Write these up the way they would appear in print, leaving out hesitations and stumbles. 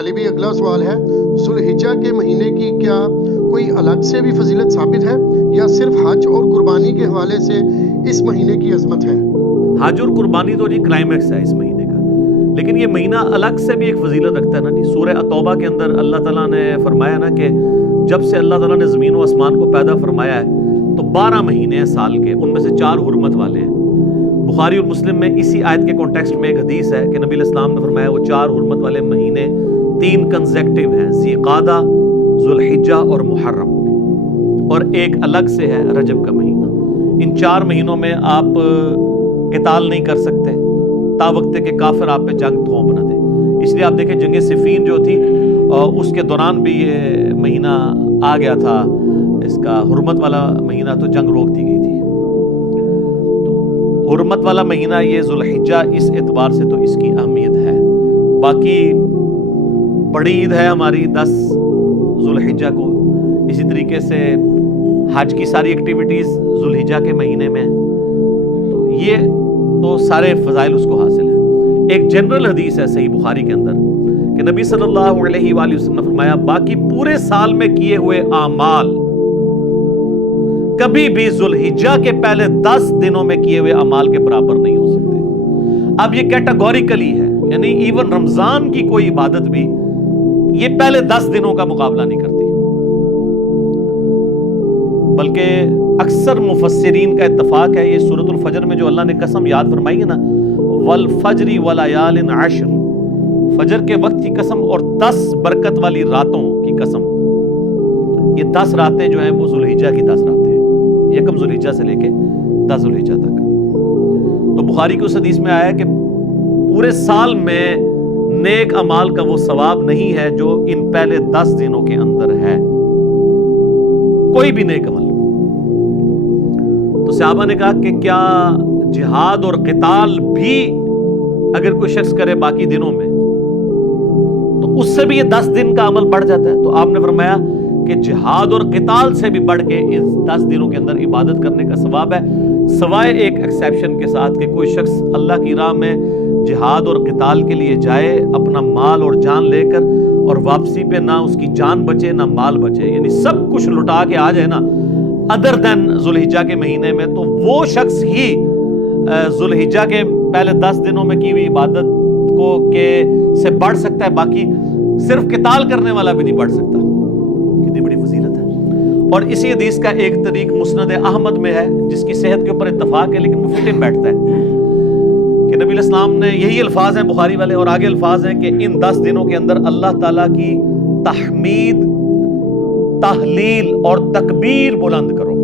علی بھی اگلا سوال ہے، ذوالحجہ کے مہینے کی کیا کوئی الگ سے بھی فضیلت ثابت ہے یا صرف حج اور قربانی کے حوالے سے اس مہینے کی عظمت ہے؟ حج اور قربانی تو جی کلائمیکس ہے اس مہینے کا، لیکن یہ مہینہ الگ سے بھی ایک فضیلت رکھتا ہے نا جی۔ سورہ التوبہ کے اندر اللہ تعالیٰ نے فرمایا نا کہ جب سے اللہ تعالیٰ نے زمین و آسمان کو پیدا فرمایا ہے تو 12 مہینے ہیں سال کے، ان میں سے 4 حرمت والے ہیں۔ بخاری اور مسلم میں اسی آیت کے کانٹیکسٹ میں ایک حدیث ہے کہ نبی علیہ السلام نے فرمایا وہ 4 حرمت والے مہینے 3 کنزیکٹیو ہیں، ذی قعدہ، ذوالحجہ اور محرم، اور ایک الگ سے ہے رجب کا مہینہ۔ ان 4 مہینوں میں آپ قتال نہیں کر سکتے تا وقت کہ کافر آپ پہ جنگ تھوپ نہ دے۔ اس لیے آپ دیکھیں جنگ صفین جو تھی اس کے دوران بھی یہ مہینہ آ گیا تھا، اس کا حرمت والا مہینہ، تو جنگ روک دی گئی تھی۔ تو حرمت والا مہینہ یہ ذوالحجہ، اس اعتبار سے تو اس کی اہمیت ہے۔ باقی بڑی عید ہے ہماری 10 ذوالحجہ کو، اسی طریقے سے حج کی ساری ایکٹیویٹیز ذوالحجہ کے مہینے میں، تو یہ تو سارے فضائل اس کو حاصل ہیں۔ ایک جنرل حدیث ہے صحیح بخاری کے اندر کہ نبی صلی اللہ علیہ وآلہ وسلم نے فرمایا باقی پورے سال میں کیے ہوئے اعمال کبھی بھی ذوالحجہ کے پہلے 10 دنوں میں کیے ہوئے اعمال کے برابر نہیں ہو سکتے۔ اب یہ کیٹاگوریکلی ہے، یعنی ایون رمضان کی کوئی عبادت بھی یہ پہلے 10 دنوں کا مقابلہ نہیں کرتی، بلکہ اکثر مفسرین کا اتفاق ہے یہ سورۃ الفجر میں جو اللہ نے قسم یاد فرمائی ہے نا، والفجر ولیال عشر، فجر کے وقت کی قسم اور 10 برکت والی راتوں کی قسم، یہ 10 راتیں جو ہیں وہ ذوالحجہ کی 10 راتیں ہیں، یکم ذوالحجہ سے لے کے 10 ذوالحجہ تک۔ تو بخاری کی اس حدیث میں آیا ہے کہ پورے سال میں نیک اعمال کا وہ ثواب نہیں ہے جو ان پہلے 10 دنوں کے اندر ہے، کوئی بھی نیک عمل۔ تو صحابہ نے کہا کہ کیا جہاد اور قتال بھی اگر کوئی شخص کرے باقی دنوں میں تو اس سے بھی یہ 10 دن کا عمل بڑھ جاتا ہے؟ تو آپ نے فرمایا کہ جہاد اور قتال سے بھی بڑھ کے اس 10 دنوں کے اندر عبادت کرنے کا ثواب ہے، سوائے ایک ایکسیپشن کے ساتھ کہ کوئی شخص اللہ کی راہ میں جہاد اور قتال کے لیے جائے اپنا مال اور جان لے کر، اور واپسی پہ نہ اس کی جان بچے نہ مال بچے، یعنی سب کچھ لٹا کے آ جائے نا ادر دین ذوالحجہ کے مہینے میں، تو وہ شخص ہی ذوالحجہ کے پہلے 10 دنوں میں کی ہوئی عبادت کو کے سے بڑھ سکتا ہے، باقی صرف قتال کرنے والا بھی نہیں بڑھ سکتا۔ کتنی بڑی فضیلت ہے۔ اور اسی حدیث کا ایک طریق مسند احمد میں ہے جس کی صحت کے اوپر اتفاق ہے لیکن وہ فٹ ان بیٹھتا ہے کہ نبی علیہ السلام نے یہی الفاظ ہیں بخاری والے، اور آگے الفاظ ہیں کہ ان 10 دنوں کے اندر اللہ تعالیٰ کی تحمید، تحلیل اور تکبیر بلند کرو۔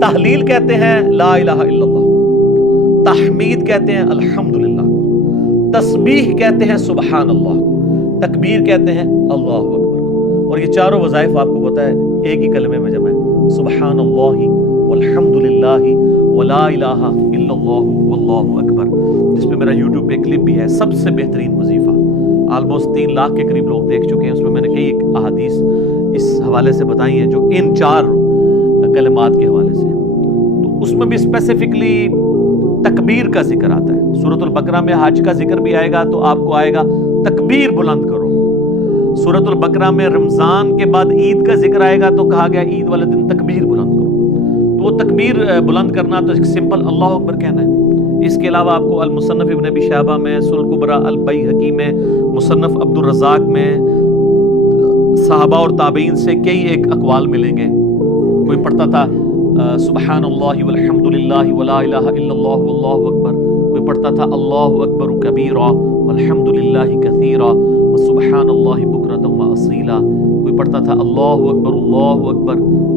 تحلیل کہتے ہیں لا الہ الا اللہ کو، تحمید کہتے ہیں الحمدللہ کو، تسبیح کہتے ہیں سبحان اللہ کو، تکبیر کہتے ہیں اللہ اکبر کو، اور یہ چاروں وظائف آپ کو پتہ ہے ایک ہی کلمے میں جمع ہے، سبحان اللہ والحمدللہ ولا الہ الا اللہ واللہ اکبر، جس پہ میرا یوٹیوب پہ کلپ بھی ہے۔ سب سے بہترین وظیفہ، آلموسٹ 3 لاکھ کے قریب لوگ دیکھ چکے ہیں، اس میں میں نے کئی احادیث اس حوالے سے بتائی ہیں جو ان 4 کلمات کے حوالے سے، تو اس میں بھی اسپیسیفکلی تکبیر کا ذکر آتا ہے۔ سورۃ البقرہ میں حج کا ذکر بھی آئے گا تو آپ کو آئے گا تکبیر بلند کرو۔ سورۃ البقرہ میں رمضان کے بعد عید کا ذکر آئے گا تو کہا گیا عید والے دن تکبیر بلند کرو۔ تو وہ تکبیر بلند کرنا تو سمپل اللہ اکبر کہنا ہے۔ اس کے علاوہ آپ کو المصنف ابن ابی شیبہ میں، سنن الکبریٰ البیہقی میں، مصنف عبد الرزاق میں صحابہ اور تابعین سے کئی ایک اقوال ملیں گے۔ کوئی پڑھتا تھا سبحان اللہ والحمد للہ ولا الہ الا اللہ واللہ اکبر، کوئی پڑھتا تھا اللہ اکبر کبیرا والحمد للہ کثیرا وسبحان اللہ بکرۃ واصیلا، کوئی پڑھتا تھا اللہ اکبر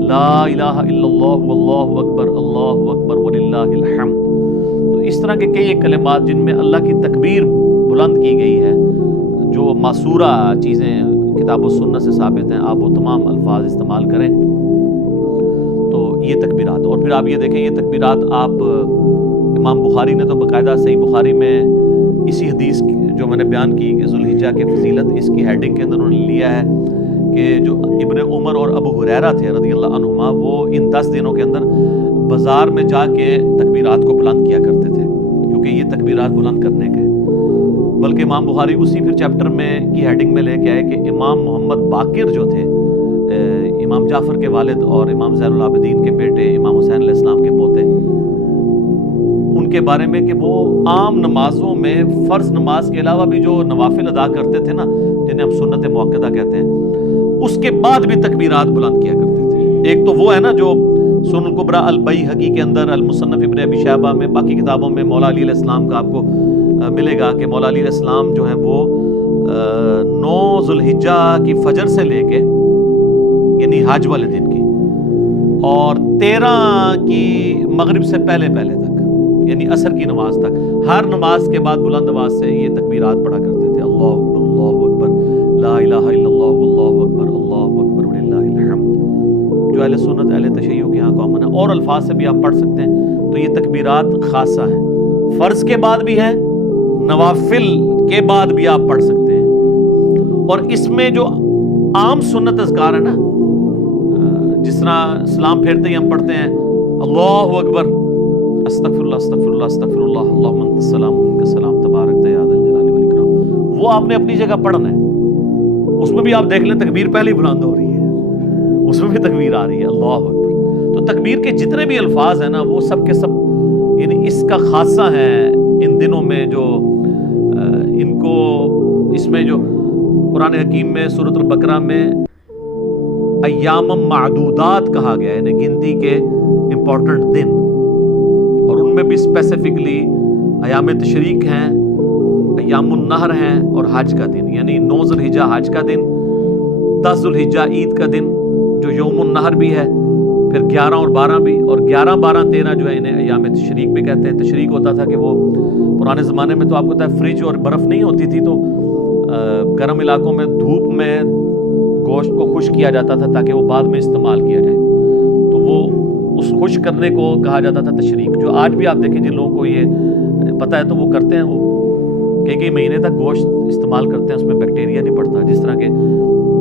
لا الہ الا اللہ واللہ اکبر وللہ الحمد۔ تو اس طرح کے کئی ایک کلمات جن میں اللہ کی تکبیر بلند کی گئی ہے، جو معصورہ چیزیں کتاب و سنت سے ثابت ہیں، آپ وہ تمام الفاظ استعمال کریں تو یہ تکبیرات۔ اور پھر آپ یہ دیکھیں یہ تکبیرات آپ امام بخاری نے تو باقاعدہ صحیح بخاری میں اسی حدیث جو میں نے بیان کی کہ ذوالحجہ کی فضیلت، اس کی ہیڈنگ کے اندر انہوں نے لیا ہے کہ جو ابن عمر اور ابو ہریرہ تھے رضی اللہ عنہما، وہ ان 10 دنوں کے اندر بازار میں جا کے تکبیرات کو بلند کیا کرتے تھے، کیونکہ یہ تکبیرات بلند کرنے کے بلکہ امام بخاری اسی پھر چیپٹر میں کی ہیڈنگ میں لے کے آئے کہ امام محمد باقر جو تھے، امام جعفر کے والد اور امام زین العابدین کے بیٹے، امام حسین علیہ السلام کے پوتے، ان کے بارے میں کہ وہ عام نمازوں میں فرض نماز کے علاوہ بھی جو نوافل ادا کرتے تھے نا، جنہیں ہم سنت موقدہ کہتے ہیں، اس کے بعد بھی تکبیرات بلند کیا کرتے تھے۔ ایک تو وہ ہے نا جو سنن الکبریٰ البیہقی کے اندر، المصنف ابن ابی شیبہ میں، باقی کتابوں میں مولا علی علیہ السلام کا آپ کو ملے گا کہ مولا علی علیہ السلام جو ہیں وہ 9 ذوالحجہ کی فجر سے لے کے، یعنی حج والے دن کی، اور 13 کی مغرب سے پہلے تک، یعنی عصر کی نماز تک، ہر نماز کے بعد بلند آواز سے یہ تکبیرات پڑھا کرتے تھے۔ اللہ اکبر لا الہ الا اللہ اللہ اکبر وللہ الحمد، جو اہل سنت اہل تشیع کے ہاں کامن ہے، اور الفاظ سے بھی آپ پڑھ سکتے ہیں۔ تو یہ تکبیرات خاصہ ہیں، فرض کے بعد بھی ہیں، نوافل کے بعد بھی آپ پڑھ سکتے ہیں۔ اور اس میں جو عام سنت اذکار ہے نا، جس طرح سلام پھیرتے ہی ہم پڑھتے ہیں اللہ اکبر، استغفر اللہ استغفر اللہ استغفر اللہ، اللہم انت السلام و منک السلام تبارک یا ذا الجلال والاکرام، وہ آپ نے اپنی جگہ پڑھنا ہے۔ اس میں بھی آپ دیکھ لیں تکبیر پہلے ہی بلند ہو رہی ہے، اس میں بھی تکبیر آ رہی ہے اللہ اکبر۔ تو تکبیر کے جتنے بھی الفاظ ہیں نا، وہ سب کے سب یعنی اس کا خاصہ ہے ان دنوں میں، جو ان کو اس میں جو قرآن حکیم میں سورۃ البقرہ میں ایام معدودات کہا گیا ہے، یعنی گنتی کے امپورٹنٹ دن، اور ان میں بھی اسپیسیفکلی ایام تشریق ہیں، ایام النہر ہیں، اور حج کا دن، یعنی 9 ذوالحجہ حج کا دن، 10 ذوالحجہ عید کا دن جو یوم النہر بھی ہے، پھر 11 اور 12 بھی، اور 11 12 13 جو ہے انہیں ایام تشریق بھی کہتے ہیں۔ تشریق ہوتا تھا کہ وہ پرانے زمانے میں تو آپ کو پتہ ہے فریج اور برف نہیں ہوتی تھی، تو گرم علاقوں میں دھوپ میں گوشت کو خشک کیا جاتا تھا تاکہ وہ بعد میں استعمال کیا جائے، تو وہ اس خشک کرنے کو کہا جاتا تھا تشریق، جو آج بھی آپ دیکھیں جن لوگوں کو یہ پتہ ہے تو وہ کرتے ہیں، وہ کئی مہینے تک گوشت استعمال کرتے ہیں، اس میں بیکٹیریا نہیں پڑتا۔ جس طرح کہ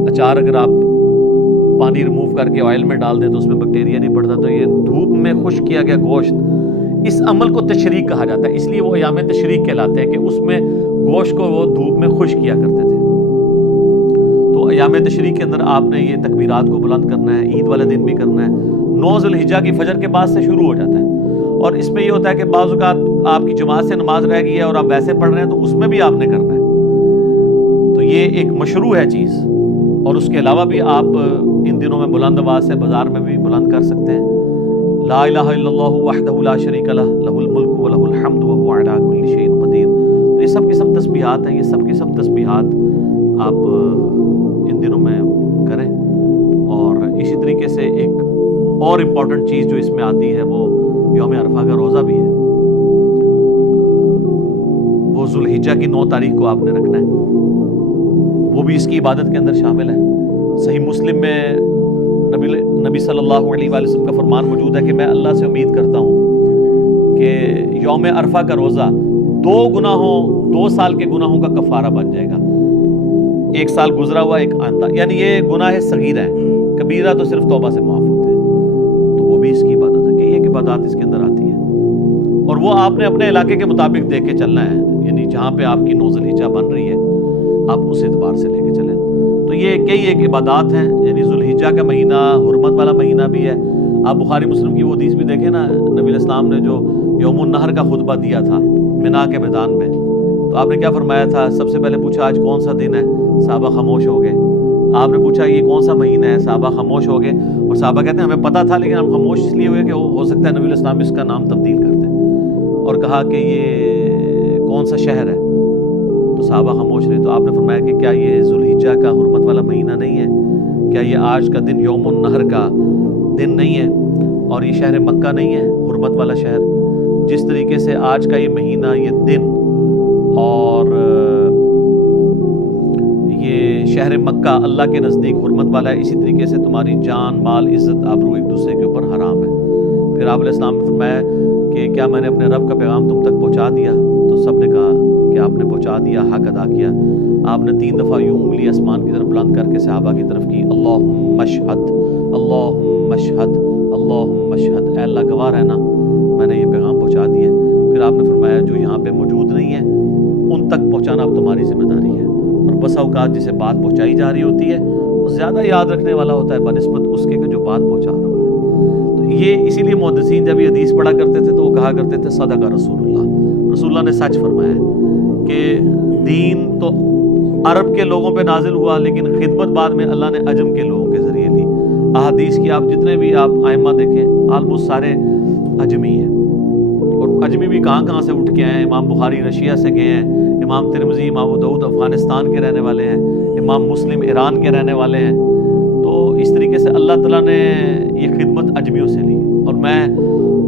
اچار اگر آپ پانی ریموو کر کے آئل میں ڈال دیں تو اس میں بیکٹیریا نہیں پڑتا، تو یہ دھوپ میں خشک کیا گیا گوشت، اس عمل کو تشریق کہا جاتا ہے، اس لیے وہ ایام تشریق کہلاتے ہیں کہ اس میں گوشت کو وہ دھوپ میں خشک کیا کرتے تھے۔ تو ایام تشریق کے اندر آپ نے یہ تکبیرات کو بلند کرنا ہے، عید والے دن بھی کرنا ہے۔ 9 ذوالحجہ کی فجر کے بعد سے شروع ہو جاتا ہے، اور اس میں یہ ہوتا ہے کہ بعض اوقات آپ کی جماعت سے نماز رہ گئی ہے اور آپ ویسے پڑھ رہے ہیں تو اس میں بھی آپ نے کرنا ہے، تو یہ ایک مشروع ہے چیز۔ اور اس کے علاوہ بھی آپ ان دنوں میں بلند آواز سے بازار میں بھی بلند کر سکتے ہیں، لا الہ الا اللہ وحدہ لا شریک لہ لہ الملک ولہ الحمد وہو علی کل شیء قدیر۔ تو یہ سب کی سب تسبیحات ہیں، یہ سب کی سب تسبیحات آپ ان دنوں میں کریں۔ اور اسی طریقے سے ایک اور امپورٹنٹ چیز جو اس میں آتی ہے وہ یوم عرفہ کا روزہ بھی ہے، وہ ذوالحجہ کی 9 تاریخ کو آپ نے رکھنا ہے، وہ بھی اس کی عبادت کے اندر شامل ہے۔ صحیح مسلم میں نبی صلی اللہ علیہ وآلہ وسلم کا فرمان موجود ہے کہ میں اللہ سے امید کرتا ہوں کہ یوم عرفہ کا روزہ 2 سال کے گناہوں کا کفارہ بن جائے گا، 1 سال گزرا ہوا ایک آئندہ، یعنی یہ گناہ صغیرہ ہیں، کبیرہ تو صرف توبہ سے معاف ہوتے ہیں، تو وہ بھی اس کی عبادت ہے کہ یہ عبادات اس کے اندر آتی ہے، اور وہ آپ نے اپنے علاقے کے مطابق دیکھ کے چلنا ہے، یعنی جہاں پہ آپ کی 9 ذوالحجہ بن رہی ہے آپ اس اعتبار سے لے کے چلیں۔ تو یہ کئی ایک عبادات ہیں، یعنی ذوالحجہ کا مہینہ حرمت والا مہینہ بھی ہے۔ آپ بخاری مسلم کی وہ حدیث بھی دیکھیں نا، نبی علیہ السلام نے جو یوم النہر کا خطبہ دیا تھا منا کے میدان میں، تو آپ نے کیا فرمایا تھا؟ سب سے پہلے پوچھا آج کون سا دن ہے، صحابہ خاموش ہو گئے۔ آپ نے پوچھا یہ کون سا مہینہ ہے، صحابہ خاموش ہو گئے، اور صحابہ کہتے ہیں ہمیں پتہ تھا لیکن ہم خاموش اس لیے ہوئے کہ ہو سکتا ہے نبی علیہ السلام اس کا نام تبدیل کر دیں، اور کہا کہ یہ کون سا شہر ہے، تو صحابہ خاموش رہے۔ تو آپ نے فرمایا کہ کیا یہ ذوالحجہ کا حرمت والا مہینہ نہیں ہے؟ کیا یہ آج کا دن یوم النہر کا دن نہیں ہے؟ اور یہ شہر مکہ نہیں ہے حرمت والا شہر؟ جس طریقے سے آج کا یہ مہینہ، یہ دن اور یہ شہر مکہ اللہ کے نزدیک حرمت والا ہے، اسی طریقے سے تمہاری جان، مال، عزت، آبرو ایک دوسرے کے اوپر حرام ہے۔ پھر آپ علیہ السلام نے فرمایا کہ کیا میں نے اپنے رب کا پیغام تم تک پہنچا دیا؟ تو سب نے کہا کہ آپ نے پہنچا دیا، حق ادا کیا۔ آپ نے 3 دفعہ یوں انگلی آسمان کی طرف بلند کر کے صحابہ کی طرف کی، اللہم اشہد اللہم اشہد اللہم اشہد، اے اللہ گواہ رہنا میں نے یہ پیغام پہنچا دیا۔ پھر آپ نے فرمایا جو یہاں پہ موجود نہیں ہے ان تک پہنچانا اب تمہاری ذمہ داری ہے. اور بس اوقات جسے بات پہنچائی جا رہی ہوتی ہے وہ زیادہ یاد رکھنے والا ہوتا ہے بنسبت اس کے جو بات پہنچا رہا ہوتا ہے. تو یہ اسی لیے محدثین جب یہ حدیث پڑھا کرتے تھے تو وہ کہا کرتے تھے صدق رسول اللہ, رسول اللہ نے سچ فرمایا ہے کہ دین تو عرب کے لوگوں پہ نازل ہوا لیکن خدمت بعد میں اللہ نے عجم کے لوگوں کے ذریعے لی. احادیث کی آپ جتنے بھی آپ ائمہ دیکھیں آلموسٹ سارے عجمی ہیں, اور عجمی بھی کہاں کہاں سے اٹھ کے آئے ہیں. امام بخاری رشیا سے گئے ہیں, امام ترمذی امام ابو داؤد افغانستان کے رہنے والے ہیں, امام مسلم ایران کے رہنے والے ہیں. تو اس طریقے سے اللہ تعالیٰ نے یہ خدمت عجمیوں سے لی. اور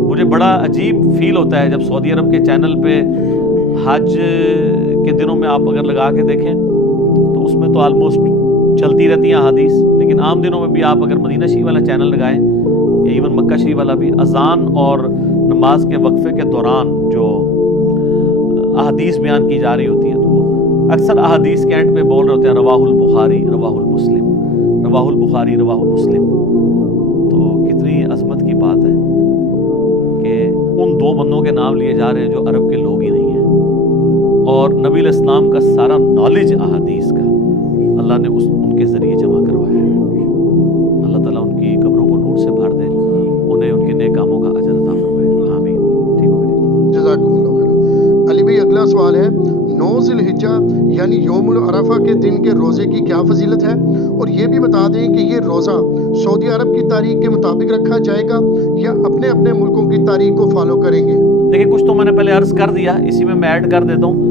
مجھے بڑا عجیب فیل ہوتا ہے جب سعودی عرب کے چینل پہ حج کے دنوں میں آپ اگر لگا کے دیکھیں تو اس میں تو آلموسٹ چلتی رہتی ہیں احادیث, لیکن عام دنوں میں بھی آپ اگر مدینہ شریف والا چینل لگائیں یا ایون مکہ شریف والا بھی, اذان اور نماز کے وقفے کے دوران جو احادیث بیان کی جا رہی ہوتی ہیں تو وہ اکثر احادیث کے اینڈ پہ بول رہے ہوتے ہیں رواہ البخاری رواہ المسلم, رواہ البخاری رواہ المسلم. تو کتنی عظمت کی بات ہے کہ ان دو بندوں کے نام لیے جا رہے ہیں جو عرب کے لوگ ہی نہیں ہیں, اور نبی علیہ السلام کا سارا نالج احادیث کا اللہ نے ان کے ذریعے جمع کروایا ہے. اللہ تعالیٰ ان کی قبروں کو نور سے بھر دے, انہیں ان کے نیک کاموں کا اجر عطا فرمائے. آمین. ٹھیک ہو گیا, جزاکم اللہ خیر. علی بھائی اگلا سوال ہے, 9 ذی الحجہ یعنی یوم العرفہ کے دن کے روزے کی کیا فضیلت ہے, اور یہ بھی بتا دیں کہ یہ روزہ سعودی عرب کی تاریخ کے مطابق رکھا جائے گا یا اپنے اپنے ملکوں کی تاریخ کو فالو کریں گے. دیکھیں کچھ تو میں نے پہلے عرض کر دیا, اسی میں ایڈ کر دیتا ہوں.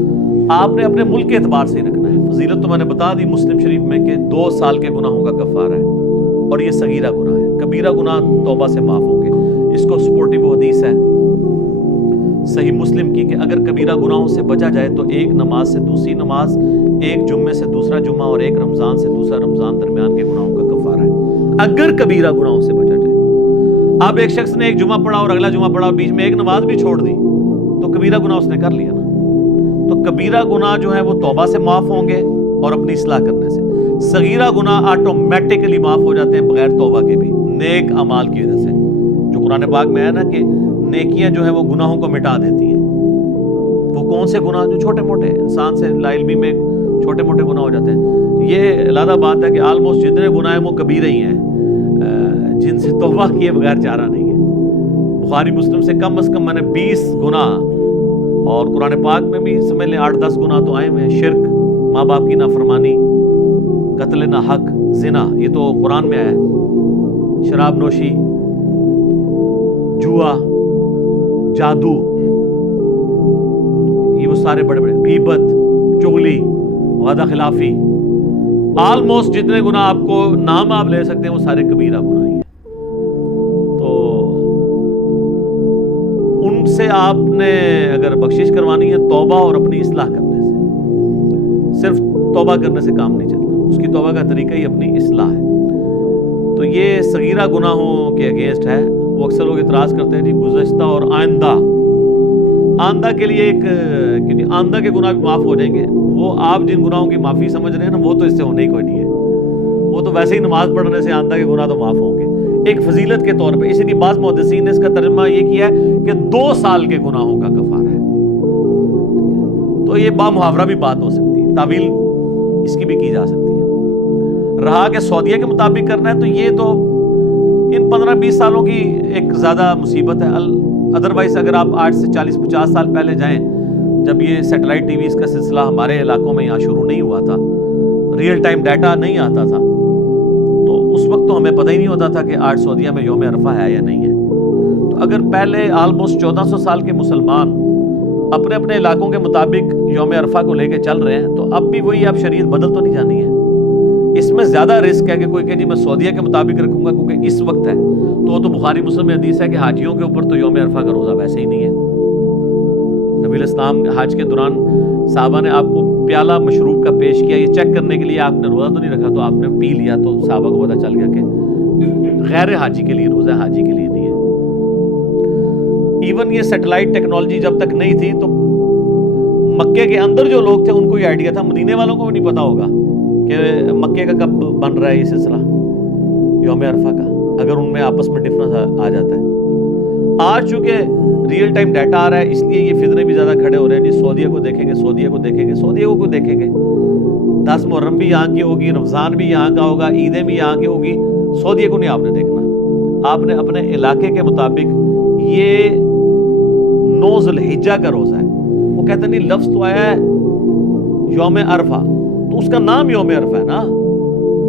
آپ نے اپنے ملک کے اعتبار سے ہی رکھنا ہے. فضیلت تو میں نے بتا دی مسلم شریف میں کہ 2 سال کے گناہوں کا کفارہ ہے, اور یہ صغیرہ گناہ ہے. کبیرہ گناہ توبہ سے معاف ہوں گے. اس کو سپورٹیو حدیث ہے صحیح مسلم کی کہ اگر کبیرہ گناہوں سے بچا جائے تو ایک نماز سے دوسری نماز, ایک جمعے سے دوسرا جمعہ, اور ایک رمضان سے دوسرا رمضان درمیان کے گناہوں کا کفارہ ہے اگر کبیرہ گناہوں سے بچا جائے. اب ایک شخص نے ایک جمعہ پڑھا اور اگلا جمعہ پڑھا اور بیچ میں ایک نماز بھی چھوڑ دی تو کبیرہ گناہ اس نے کر لیا نا. تو کبیرہ گناہ جو ہے وہ توبہ سے معاف ہوں گے اور اپنی اصلاح کرنے سے. صغیرہ گناہ آٹومیٹکلی معاف ہو جاتے ہیں بغیر توبہ کے بھی, نیک اعمال کی وجہ سے. جو قرآن پاک میں ہے نا کہ نیکیاں جو ہیں وہ گناہوں کو مٹا دیتی ہیں. وہ کون سے گناہ جو چھوٹے موٹے انسان سے لا علمی میں چھوٹے موٹے گناہ ہو جاتے ہیں. یہ علیحدہ بات ہے کہ آلموسٹ جتنے گناہ ہیں وہ کبیرہ ہی ہیں جن سے توبہ کیے بغیر چارہ نہیں ہے. بخاری مسلم سے کم از کم میں نے 20 گناہ, اور قرآن پاک میں بھی سمجھ لیں 8-10 گناہ تو آئے ہوئے ہیں. شرک, ماں باپ کی نافرمانی, قتل نہ حق, زنا, یہ تو قرآن میں آیا ہے. شراب نوشی, جوا, جادو, یہ وہ سارے بڑے بڑے, غیبت, چغلی, وعدہ خلافی, آلموسٹ جتنے گناہ آپ کو نام آپ لے سکتے ہیں وہ سارے کبیرہ گناہ ہیں. تو ان سے آپ نے اگر بخشش کروانی ہے توبہ اور اپنی اصلاح کرنے سے, صرف توبہ کرنے سے کام نہیں چلتا, اس کی توبہ کا طریقہ ہی اپنی اصلاح ہے. تو یہ صغیرہ گناہوں کے اگینسٹ ہے. وہ اکثر لوگ اعتراض کرتے ہیں جی گزشتہ اور آئندہ کے لیے ایک کہ آئندہ کے گناہ بھی معاف ہو جائیں گے. وہ آپ جن گناہوں کی معافی سمجھ رہے ہیں نا وہ تو اس سے ہونے ہی کوئی نہیں ہے. وہ تو ویسے ہی نماز پڑھنے سے آئندہ کے گناہ تو معاف ہوں گے ایک فضیلت کے طور پہ. اسی لیے بعض محدثین نے اس کا ترجمہ یہ کیا ہے کہ 2 سال کے گناہوں کا کفارہ ہے. تو یہ بامحاورہ بھی بات ہو سکتی ہے, تعویل اس کی بھی کی جا سکتی ہے. رہا کہ سعودیہ کے مطابق کرنا ہے تو یہ تو ان 15-20 سالوں کی ایک زیادہ مصیبت ہے. ادروائز اگر آپ 8 سے 40-50 سال پہلے جائیں جب یہ سیٹلائٹ ٹی ویز کا سلسلہ ہمارے علاقوں میں یہاں شروع نہیں ہوا تھا, ریئل ٹائم ڈیٹا نہیں آتا تھا, تو اس وقت تو ہمیں پتہ ہی نہیں ہوتا تھا کہ آج سعودیہ میں یوم عرفہ ہے یا نہیں ہے. تو اگر پہلے آلموسٹ 1400 سال کے مسلمان اپنے اپنے علاقوں کے مطابق یوم عرفہ کو لے کے چل رہے ہیں تو اب بھی وہی آپ شریعت بدل تو نہیں جانی ہے. اس میں زیادہ رسک ہے کہ کوئی کہ جی میں سعودیہ کے مطابق رکھوں گا کیونکہ اس وقت ہے, تو وہ تو بخاری مسلم میں حدیث ہے کہ حاجیوں کے اوپر تو یوم عرفہ کا روزہ ویسے ہی نہیں ہے. نبی علیہ السلام حج کے دوران صحابہ نے آپ کو پیالہ مشروب کا پیش کیا, یہ چیک کرنے کے لیے آپ نے روزہ تو نہیں رکھا, تو آپ نے پی لیا تو صحابہ کو پتہ چل گیا کہ غیر حاجی کے لیے روزہ, حاجی کے لیے نہیں ہے. ایون یہ سیٹلائٹ ٹیکنالوجی جب تک نہیں تھی تو مکے کے اندر جو لوگ تھے ان کو یہ آئیڈیا تھا, مدینے والوں کو بھی نہیں پتا ہوگا کہ مکے کا کب بن رہا ہے یہ سلسلہ یوم عرفہ کا, اگر ان میں آپس میں ڈفرنس آ جاتا ہے. آج چونکہ ریئل ٹائم ڈیٹا آ رہا ہے اس لیے یہ فتنے بھی زیادہ کھڑے ہو رہے ہیں جی سعودیہ کو دیکھیں گے، سعودیہ کو دیکھیں گے، سعودیہ کو دیکھیں گے. 10 محرم بھی یہاں کی ہوگی، رمضان بھی یہاں کا ہوگا، عیدیں بھی یہاں کی ہوگی، سعودیہ کو نہیں آپ نے دیکھنا. آپ نے اپنے علاقے کے مطابق یہ 9 ذی الحجہ کا روزہ ہے. وہ کہتے ہیں نہیں لفظ تو آیا ہے یوم عرفہ، تو اس کا نام یوم عرفہ ہے نا.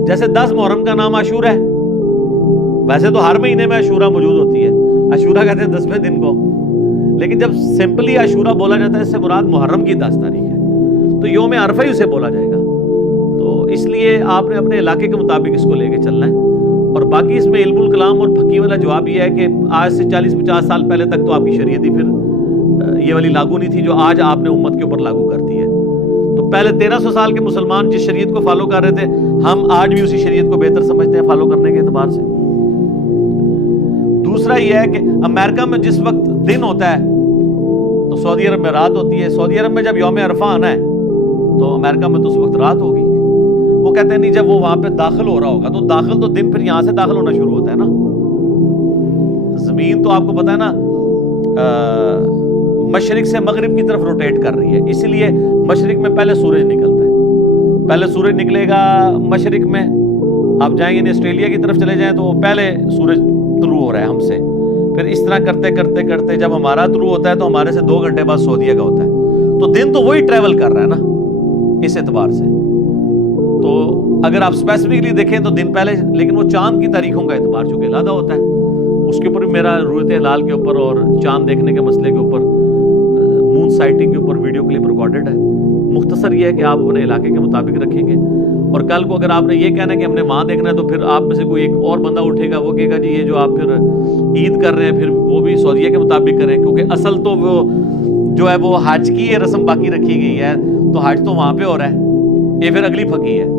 جیسے 10 محرم کا نام عاشورہ ہے، ویسے تو ہر مہینے میں عاشورہ موجود ہوتی ہے، عاشورہ کہتے ہیں 10ویں دن کو، لیکن جب سمپلی عاشورہ بولا جاتا ہے اس سے مراد محرم کی 10 تاریخ ہے، تو یوم عرفہ ہی اسے بولا جائے گا. تو اس لیے آپ نے اپنے علاقے کے مطابق اس کو لے کے چلنا ہے. اور باقی اس میں علم الکلام اور پھکی والا جواب یہ ہے کہ آج سے 40-50 سال پہلے تک تو آپ کی شریعت ہی پھر یہ والی لاگو نہیں تھی جو آج آپ نے امت کے اوپر لاگو کرتی ہے. تو پہلے 1300 سال کے مسلمان جس شریعت کو فالو کر رہے تھے، ہم آج بھی اسی شریعت کو بہتر سمجھتے ہیں فالو کرنے کے اعتبار سے. دوسرا یہ ہے کہ امریکہ میں جس وقت دن ہوتا ہے تو سعودی عرب میں رات ہوتی ہے. سعودی عرب میں جب یوم عرفہ آنا ہے تو امریکہ میں تو اس وقت رات ہوگی. وہ کہتے ہیں نہیں جب وہ وہاں پہ داخل ہو رہا ہوگا تو داخل تو دن پھر یہاں سے داخل ہونا شروع ہوتا ہے نا. زمین تو آپ کو پتا ہے نا مشرق سے مغرب کی طرف روٹیٹ کر رہی ہے، اسی لیے مشرق میں پہلے سورج نکلتا ہے. پہلے سورج نکلے گا مشرق میں، آپ جائیں گے آسٹریلیا کی طرف چلے جائیں تو پہلے سورج طلوع ہو رہا ہے ہم سے، پھر اس طرح کرتے کرتے کرتے جب ہمارا طلوع ہوتا ہے تو ہمارے سے 2 گھنٹے بعد سعودیہ کا ہوتا ہے. تو دن تو وہی ٹریول کر رہا ہے نا اس اعتبار سے. تو اگر آپ اسپیسیفکلی دیکھیں تو دن پہلے، لیکن وہ چاند کی تاریخوں کا اعتبار چونکہ علیحدہ ہوتا ہے، اس کے اوپر بھی میرا رؤیت ہلال کے اوپر اور چاند دیکھنے کے مسئلے کے اوپر، مون سائٹنگ کے اوپر ویڈیو کلپ ریکارڈڈ ہے. مختصر یہ ہے کہ آپ اپنے علاقے کے مطابق رکھیں گے. اور کل کو اگر آپ نے یہ کہنا ہے کہ ہم نے وہاں دیکھنا ہے تو پھر آپ میں سے کوئی ایک اور بندہ اٹھے گا، وہ کہے گا جی یہ جو آپ پھر عید کر رہے ہیں پھر وہ بھی سعودیہ کے مطابق کریں، کیونکہ اصل تو وہ جو ہے وہ حج کی یہ رسم باقی رکھی گئی ہے، تو حج تو وہاں پہ ہو رہا ہے، یہ پھر اگلی پھکی ہے.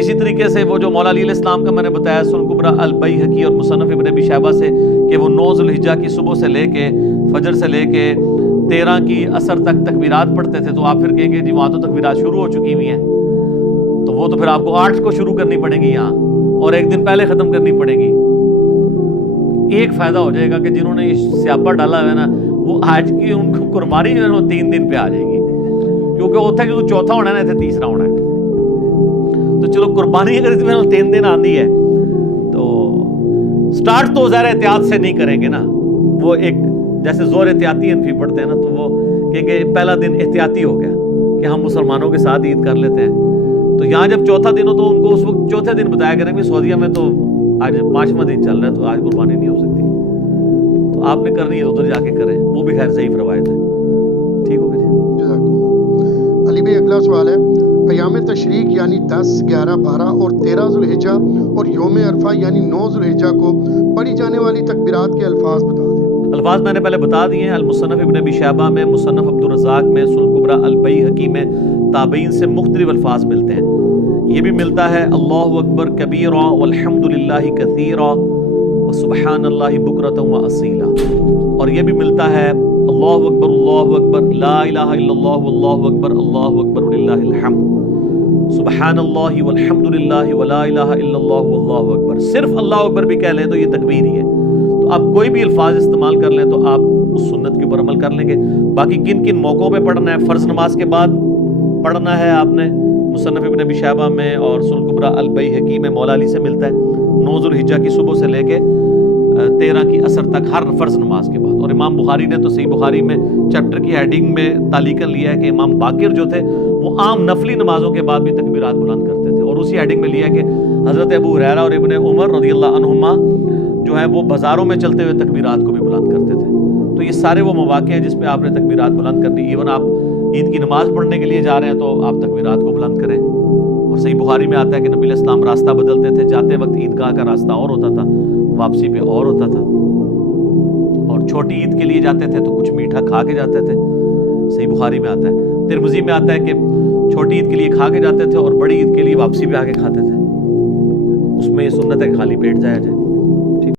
اسی طریقے سے وہ جو مولا علی علیہ السلام کا میں نے بتایا سنن کبریٰ البیہقی اور مصنف ابن ابی شیبہ سے کہ وہ 9 ذی الحجہ کی صبح سے لے کے فجر سے لے کے 13 کی عصر تک تکبیرات پڑھتے تھے. تو آپ پھر کہیں گے جی وہاں تو تکبیرات شروع ہو چکی ہوئی ہیں، تو وہ تو پھر آپ کو 8 کو شروع کرنی پڑے گی یہاں اور 1 دن پہلے ختم کرنی پڑے گی. ایک فائدہ ہو جائے گا کہ جنہوں نے سیاپا ڈالا ہے نا وہ آج کی ان کو قربانی جو ہے وہ 3 دن پہ آ جائے گی، کیونکہ اتنے جو چوتھا ہونا ہے نا اتنے تیسرا ہونا ہے. تو چلو قربانی اگر اس میں 3 دن آندی ہے تو سٹارٹ تو ظاہر احتیاط سے نہیں کریں گے نا. وہ ایک جیسے زور احتیاطی انفی پڑھتے ہیں نا تو وہ کہ پہلا دن احتیاطی ہو گیا کہ ہم مسلمانوں کے ساتھ عید کر لیتے ہیں. تو یہاں جب چوتھا دن ہو تو ان کو اس وقت چوتھے دن بتایا کریں گے. سعودیہ میں تو آج 5واں دن چل رہا ہے تو آج قربانی نہیں ہو سکتی، تو آپ نے کرنی ہے ادھر جا کے کریں، وہ بھی خیر ضعیف روایت ہے. ٹھیک ہو گیا جی. جزاک. علی بھائی اگلا سوال ہے، ایام تشریق یعنی 10، 11، 12 اور 13 ذی الحجہ اور یوم عرفہ یعنی 9 ذی الحجہ کو پڑھی جانے والی تکبیرات کے الفاظ بتا دیں. الفاظ میں نے پہلے بتا دیے ہیں، المصنف ابن ابی شیبہ میں، مصنف عبدالرزاق میں، سنن کبریٰ البیہقی میں تابعین سے مختلف الفاظ ملتے ہیں. یہ بھی ملتا ہے اللہ اکبر کبیرا والحمد للہ کثیرا وسبحان اللہ بکرۃ واصیلا، اور یہ بھی ملتا ہے اللہ اکبر لا الہ الا اللہ واللہ اکبر وللہ الحمد، سبحان اللہ والحمد للہ ولا الہ الا اللہ واللہ اکبر. صرف اللہ اکبر بھی کہہ لیں تو یہ تکبیر ہی ہے. تو آپ کوئی بھی الفاظ استعمال کر لیں تو آپ اس سنت کے اوپر عمل کر لیں گے. باقی کن کن موقعوں پہ پڑھنا ہے، فرض نماز کے بعد پڑھنا ہے آپ نے، مصنف ابن ابی شیبہ میں اور سنن کبریٰ البیہقی میں مولا علی سے ملتا ہے 9 ذی الحجہ کی صبح سے لے کے 13 کی عصر تک ہر فرض نماز کے بعد. اور امام بخاری نے تو صحیح بخاری میں چیپٹر کی ہیڈنگ میں تعلیقاً لیا ہے کہ امام باقر جو تھے وہ عام نفلی نمازوں کے بعد بھی تکبیرات بلند کرتے تھے، اور اسی ہیڈنگ میں لیا ہے کہ حضرت ابو ہریرہ اور ابن عمر رضی اللہ عنہما جو ہے وہ بازاروں میں چلتے ہوئے تکبیرات کو بھی بلند کرتے تھے. تو یہ سارے وہ مواقع ہیں جس پہ آپ نے تکبیرات بلند کرنی. ایون آپ عید کی نماز پڑھنے کے لیے جا رہے ہیں تو آپ تکبیرات کو بلند کریں. اور صحیح بخاری میں آتا ہے کہ نبی علیہ السلام راستہ بدلتے تھے، جاتے وقت عیدگاہ کا راستہ اور ہوتا تھا، واپسی پہ اور ہوتا تھا. اور چھوٹی عید کے لیے جاتے تھے تو کچھ میٹھا کھا کے جاتے تھے، صحیح بخاری میں آتا ہے. ترمذی میں آتا ہے کہ چھوٹی عید کے لیے کھا کے جاتے تھے اور بڑی عید کے لیے واپسی پہ آ کے کھاتے تھے. اس میں یہ سنت ہے کہ خالی پیٹ جایا جائے.